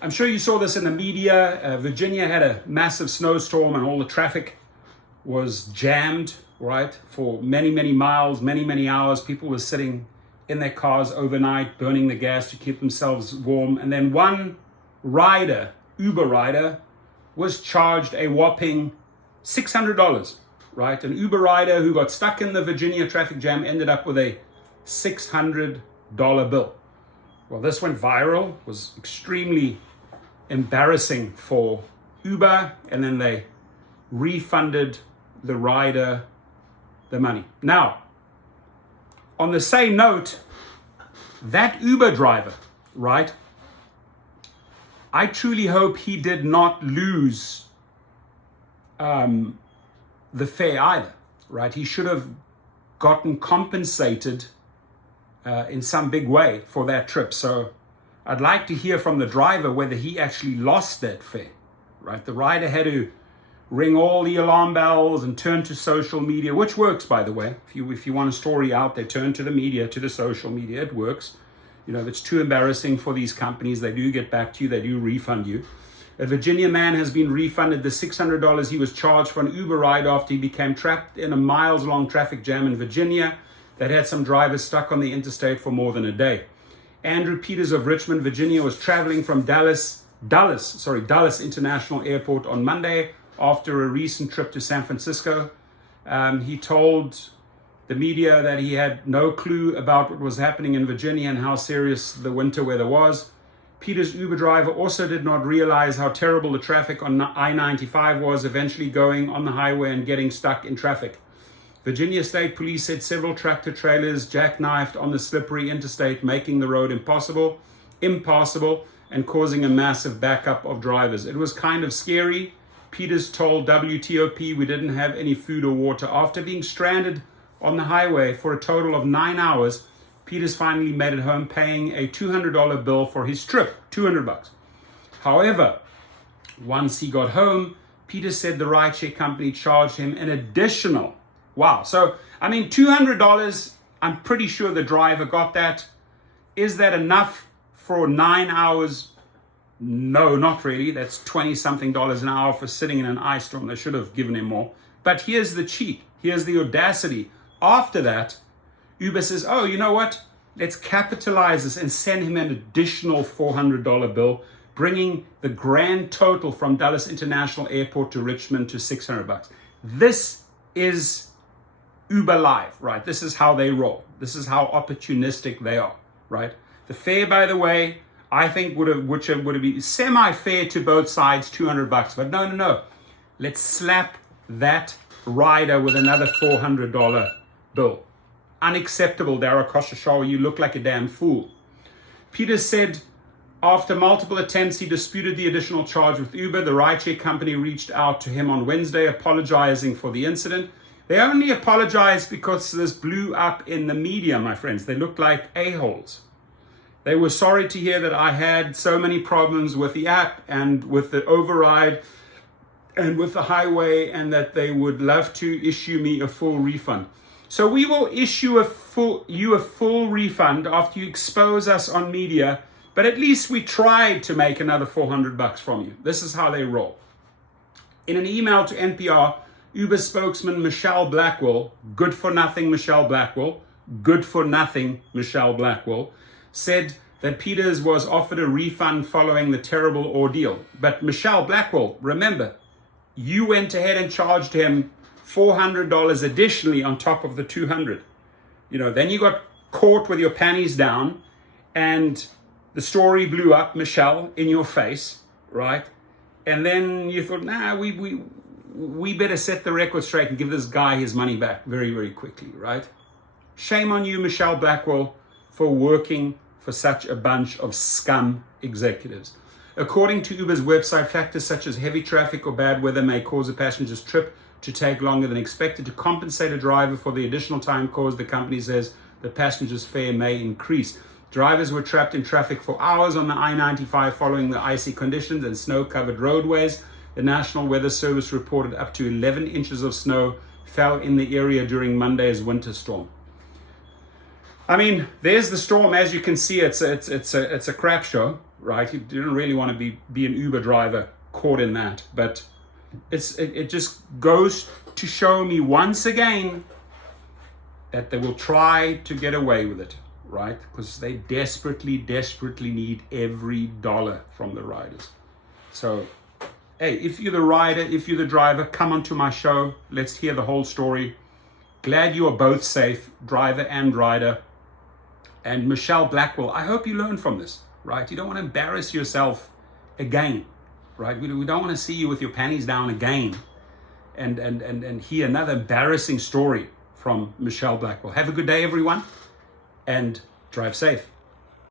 I'm sure you saw this in the media. Virginia had a massive snowstorm and all the traffic was jammed, right? For many, many miles, many, many hours. People were sitting in their cars overnight, burning the gas to keep themselves warm. And then one rider, Uber rider, was charged a whopping $600, right? An Uber rider who got stuck in the Virginia traffic jam ended up with a $600 bill. Well, this went viral, was extremely embarrassing for Uber, and then they refunded the rider the money. Now, on the same note, that Uber driver, right? I truly hope he did not lose the fare either, right? He should have gotten compensated in some big way for that trip. So I'd like to hear from the driver whether he actually lost that fare, right? The rider had to ring all the alarm bells and turn to social media, which works, by the way. If you want a story out there, turn to the media, to the social media. It works. You know, if it's too embarrassing for these companies, they do get back to you. They do refund you. A Virginia man has been refunded the $600 he was charged for an Uber ride after he became trapped in a miles-long traffic jam in Virginia that had some drivers stuck on the interstate for more than a day. Andrew Peters of Richmond, Virginia, was traveling from Dulles International Airport on Monday after a recent trip to San Francisco. He told the media that he had no clue about what was happening in Virginia and how serious the winter weather was. Peter's Uber driver also did not realize how terrible the traffic on I-95 was, eventually going on the highway and getting stuck in traffic. Virginia State Police said several tractor trailers jackknifed on the slippery interstate, making the road impassable, and causing a massive backup of drivers. It was kind of scary. Peters told WTOP, "We didn't have any food or water." After being stranded on the highway for a total of 9 hours, Peters finally made it home, paying a $200 bill for his trip, $200. However, once he got home, Peters said the rideshare company charged him an additional, so, I mean, $200, I'm pretty sure the driver got that. Is that enough for 9 hours? No, not really. That's $20-something an hour for sitting in an ice storm. They should have given him more. But here's the cheat. Here's the audacity. After that, Uber says, oh, you know what? Let's capitalize this and send him an additional $400 bill, bringing the grand total from Dulles International Airport to Richmond to $600. This is Uber Live, right? This is how they roll. This is how opportunistic they are, right? The fare, by the way, I think would have been semi-fair to both sides, $200. But no. Let's slap that rider with another $400 bill. Unacceptable, Dara Koshashaw. You look like a damn fool. Peters said after multiple attempts, he disputed the additional charge with Uber. The rideshare company reached out to him on Wednesday, apologizing for the incident. They only apologized because this blew up in the media, my friends. They looked like a-holes. They were sorry to hear that I had so many problems with the app and with the override and with the highway, and that they would love to issue me a full refund. So we will issue you a full refund after you expose us on media, but at least we tried to make another $400 from you. This is how they roll. In an email to NPR, Uber spokesman Michelle Blackwell, good for nothing Michelle Blackwell, said that Peters was offered a refund following the terrible ordeal. But Michelle Blackwell, remember, you went ahead and charged him $400 additionally on top of the $200. Then you got caught with your panties down and the story blew up, Michelle, in your face, right? And then you thought, we better set the record straight and give this guy his money back very, very quickly, right? Shame on you, Michelle Blackwell, for working for such a bunch of scum executives. According to Uber's website, factors such as heavy traffic or bad weather may cause a passenger's trip to take longer than expected. To compensate a driver for the additional time caused, the company says the passenger's fare may increase. Drivers were trapped in traffic for hours on the I-95 following the icy conditions and snow-covered roadways. The National Weather Service reported up to 11 inches of snow fell in the area during Monday's winter storm. I mean, there's the storm. As you can see, it's a crap show, right? You didn't really want to be an Uber driver caught in that, but it just goes to show me once again that they will try to get away with it, right? Because they desperately need every dollar from the riders. So, hey, if you're the rider, if you're the driver, come onto my show. Let's hear the whole story. Glad you are both safe, driver and rider. And Michelle Blackwell, I hope you learn from this, right? You don't want to embarrass yourself again, right? We don't want to see you with your panties down again and hear another embarrassing story from Michelle Blackwell. Have a good day, everyone, and drive safe.